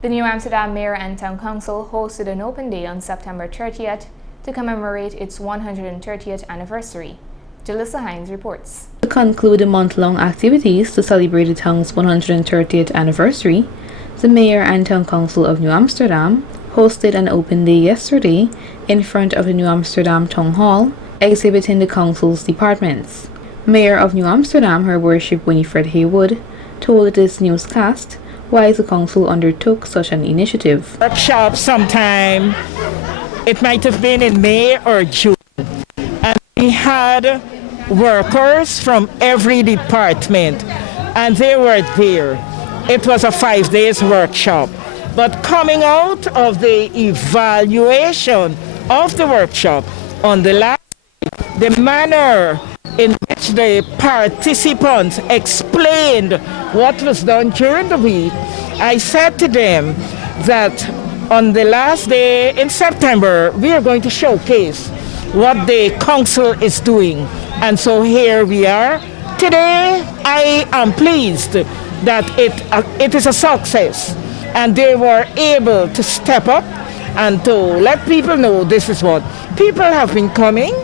The New Amsterdam Mayor and Town Council hosted an open day on September 30th to commemorate its 130th anniversary. Jalissa Hines reports. To conclude the month-long activities to celebrate the town's 130th anniversary, the Mayor and Town Council of New Amsterdam hosted an open day yesterday in front of the New Amsterdam Town Hall, exhibiting the council's departments. Mayor of New Amsterdam, Her Worship Winifred Haywood, told this newscast why the council undertook such an initiative. Workshop sometime, it might have been in May or June, and we had workers from every department, and they were there. It was a 5 days workshop, but coming out of the evaluation of the workshop on the last day, the manner in which the participants explained what was done during the week, I said to them that on the last day in September, we are going to showcase what the council is doing. And so here we are. Today, I am pleased that it is a success, and they were able to step up and to let people know this is what people have been coming,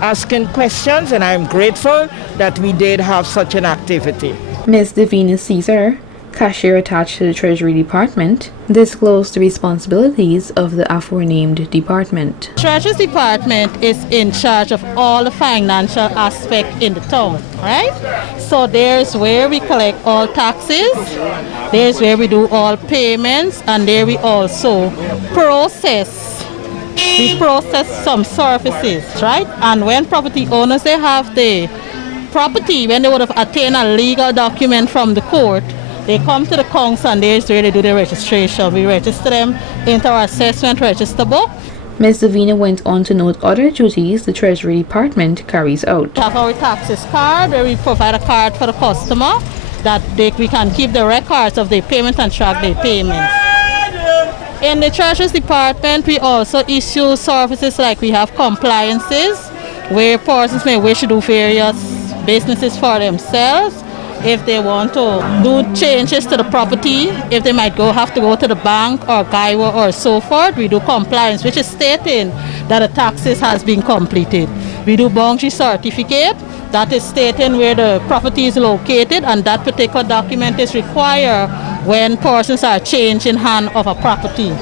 asking questions, and I'm grateful that we did have such an activity. Ms. Davina Caesar, cashier attached to the Treasury Department, disclosed the responsibilities of the aforenamed department. Treasury Department is in charge of all the financial aspect in the town, right? So there's where we collect all taxes, there's where we do all payments, and there we also process some services, right? And when property owners, they have the property, when they would have attained a legal document from the court, they come to the council and there's where they do the registration. We register them into our assessment register book. Ms. Davina went on to note other duties the Treasury Department carries out. We have our taxes card, where we provide a card for the customer that we can keep the records of their payment and track their payments. In the Treasury Department, we also issue services like we have compliances, where persons may wish to do various businesses for themselves. If they want to do changes to the property, if they might have to go to the bank or Guyana or so forth, we do compliance, which is stating that the taxes has been completed. We do boundary certificate, that is stating where the property is located, and that particular document is required when persons are changing hand of a property.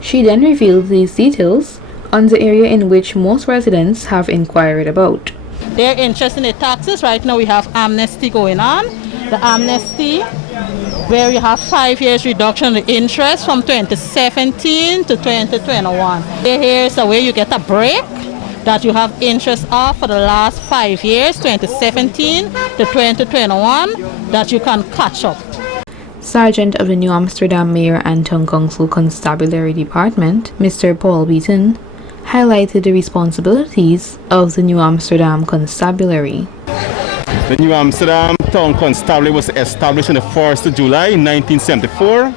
She then revealed these details on the area in which most residents have inquired about. They're interested in the taxes. Right now we have amnesty going on. The amnesty, where we have 5 years reduction in the interest from 2017 to 2021. Here is the way you get a break that you have interest off for the last 5 years, 2017 to 2021, that you can catch up. Sergeant of the New Amsterdam Mayor and Town Council Constabulary Department, Mr. Paul Beaton, highlighted the responsibilities of the New Amsterdam Constabulary. The New Amsterdam Town Constabulary was established on the 1st of July 1974.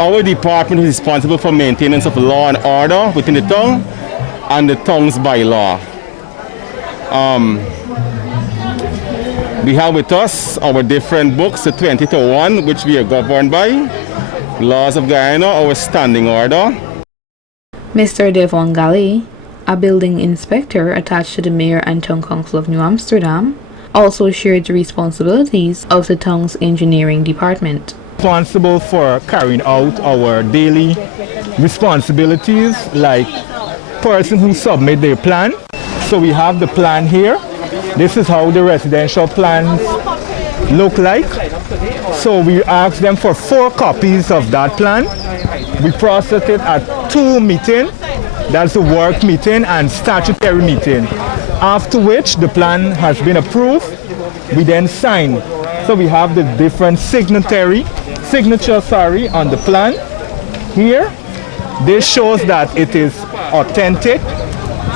Our department is responsible for maintenance of law and order within the town and the town's bylaw. We have with us our different books, the 20-1, which we are governed by, laws of Guyana, our standing order. Mr. Devon Galley, a building inspector attached to the Mayor and Town Council of New Amsterdam, also shared the responsibilities of the town's engineering department. Responsible for carrying out our daily responsibilities, like person who submit their plan. So we have the plan here. This is how the residential plans look like. So we ask them for 4 copies of that plan. We process it at 2 meetings. That's the work meeting and statutory meeting. After which the plan has been approved, we then sign. So we have the different signatures on the plan. Here, this shows that it is authentic.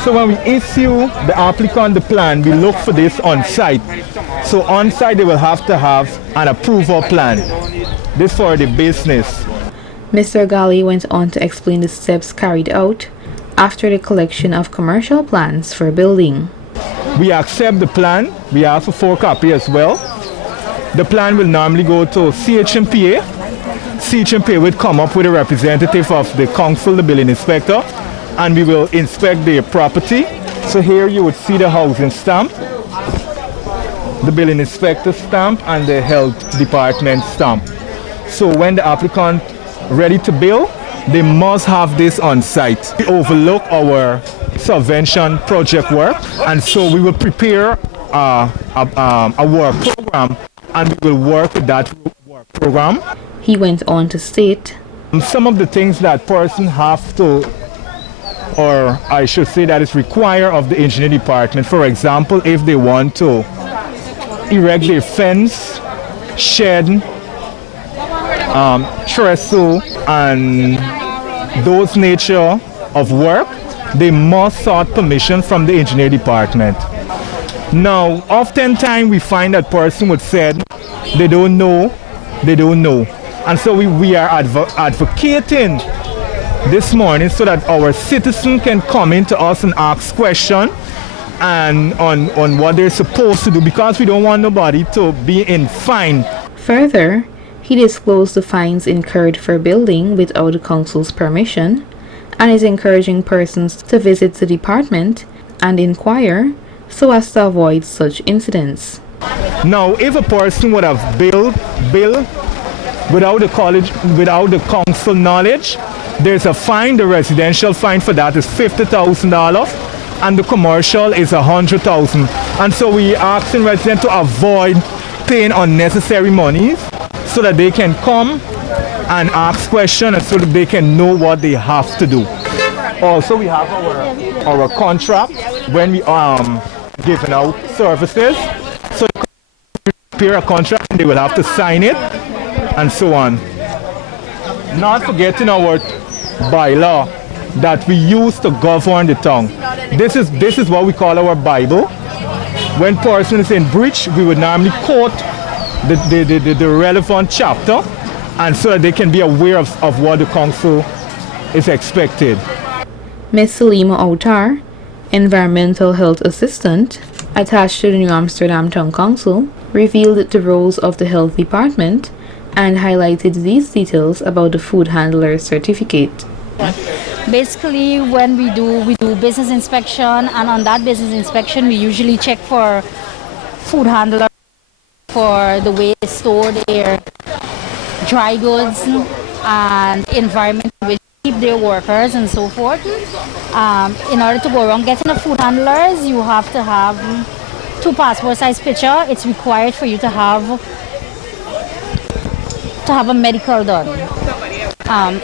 So when we issue the applicant the plan, we look for this on site. So on site they will have to have an approval plan. This for the business. Mr. Galley went on to explain the steps carried out after the collection of commercial plans for building. We accept the plan. We ask for 4 copies as well. The plan will normally go to CHMPA CHMP will come up with a representative of the council, the building inspector, and we will inspect the property. So here you would see the housing stamp, the building inspector stamp, and the health department stamp. So when the applicant ready to build, they must have this on site. We overlook our subvention project work, and so we will prepare a work program, and we will work with that work program. He went on to state, some of the things that person have to, or I should say that is required of the engineering department. For example, if they want to erect their fence, shed, trestle, and those nature of work, they must sought permission from the engineering department. Now, oftentimes we find that person would say they don't know. And so we are advocating this morning so that our citizens can come in to us and ask questions and on what they're supposed to do, because we don't want nobody to be in fine. Further, he disclosed the fines incurred for building without the council's permission, and is encouraging persons to visit the department and inquire so as to avoid such incidents. Now, if a person would have built without the council knowledge, there's a fine. The residential fine for that is $50,000, and the commercial is $100,000. And so we asking residents to avoid paying unnecessary monies, so that they can come and ask questions, and so that they can know what they have to do. Also, we have our contract when we giving out services. So they prepare a contract and they will have to sign it, and so on. Not forgetting our bylaw that we use to govern the town. This is what we call our Bible. When person is in breach, we would normally quote the relevant chapter, and so that they can be aware of what the council is expected. Ms. Salima Outar, Environmental Health Assistant attached to the New Amsterdam Town Council, revealed the roles of the Health Department and highlighted these details about the food handler certificate. Basically, when we do business inspection, and on that business inspection we usually check for food handler, for the way they store their dry goods and environment in which they keep their workers and so forth. In order to go around getting a food handlers, you have to have 2 passport size picture. It's required for you to have a medical done.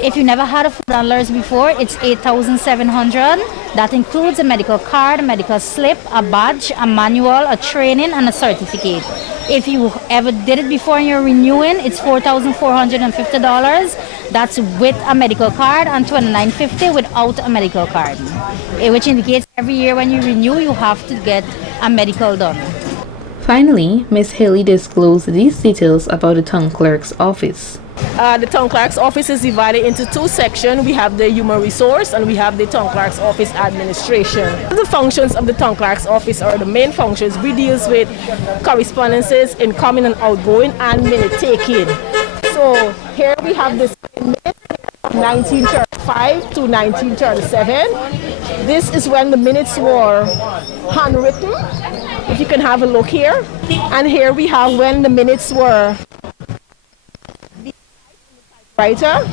If you never had a food handlers before, it's $8,700. That includes a medical card, a medical slip, a badge, a manual, a training, and a certificate. If you ever did it before and you're renewing, it's $4,450. That's with a medical card, and $2,950 without a medical card, which indicates every year when you renew, you have to get a medical done. Finally, Ms. Haley disclosed these details about the town clerk's office. The town clerk's office is divided into 2 sections. We have the human resource and we have the town clerk's office administration. The functions of the town clerk's office are the main functions. We deal with correspondences, incoming and outgoing, and minute taking. So here we have this minutes from 1935 to 1937. This is when the minutes were handwritten. If you can have a look here. And here we have when the minutes were writer.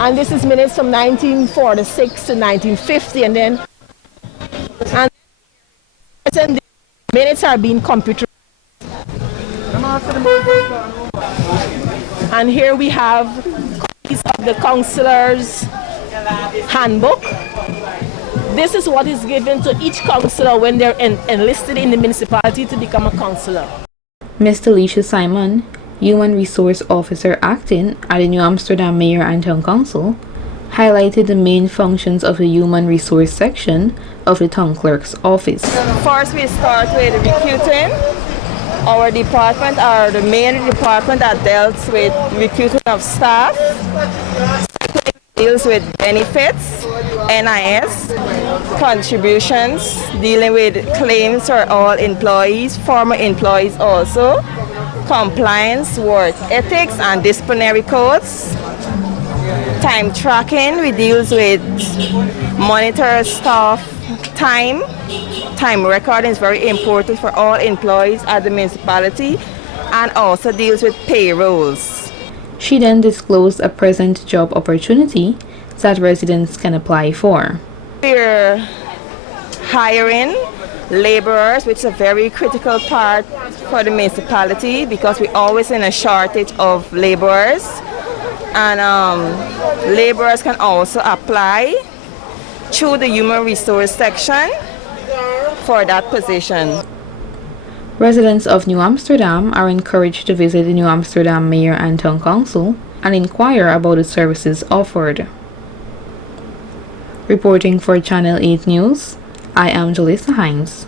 And this is minutes from 1946 to 1950, and then minutes are being computerized. And here we have copies of the councillor's handbook. This is what is given to each councillor when they're enlisted in the municipality to become a councillor. Mr. Alicia Simon, Human Resource Officer acting at the New Amsterdam Mayor and Town Council, highlighted the main functions of the Human Resource section of the Town Clerk's office. First, we start with recruiting. Our department are the main department that deals with recruiting of staff. Deals with benefits, NIS, contributions, dealing with claims for all employees, former employees also, compliance, work ethics and disciplinary codes. Time tracking, we deal with monitor staff time. Time recording is very important for all employees at the municipality, and also deals with payrolls. She then disclosed a present job opportunity that residents can apply for. We're hiring laborers, which is a very critical part for the municipality because we're always in a shortage of laborers. And laborers can also apply through the human resource section for that position. Residents of New Amsterdam are encouraged to visit the New Amsterdam Mayor and Town Council and inquire about the services offered. Reporting for Channel 8 News, I am Jalissa Hines.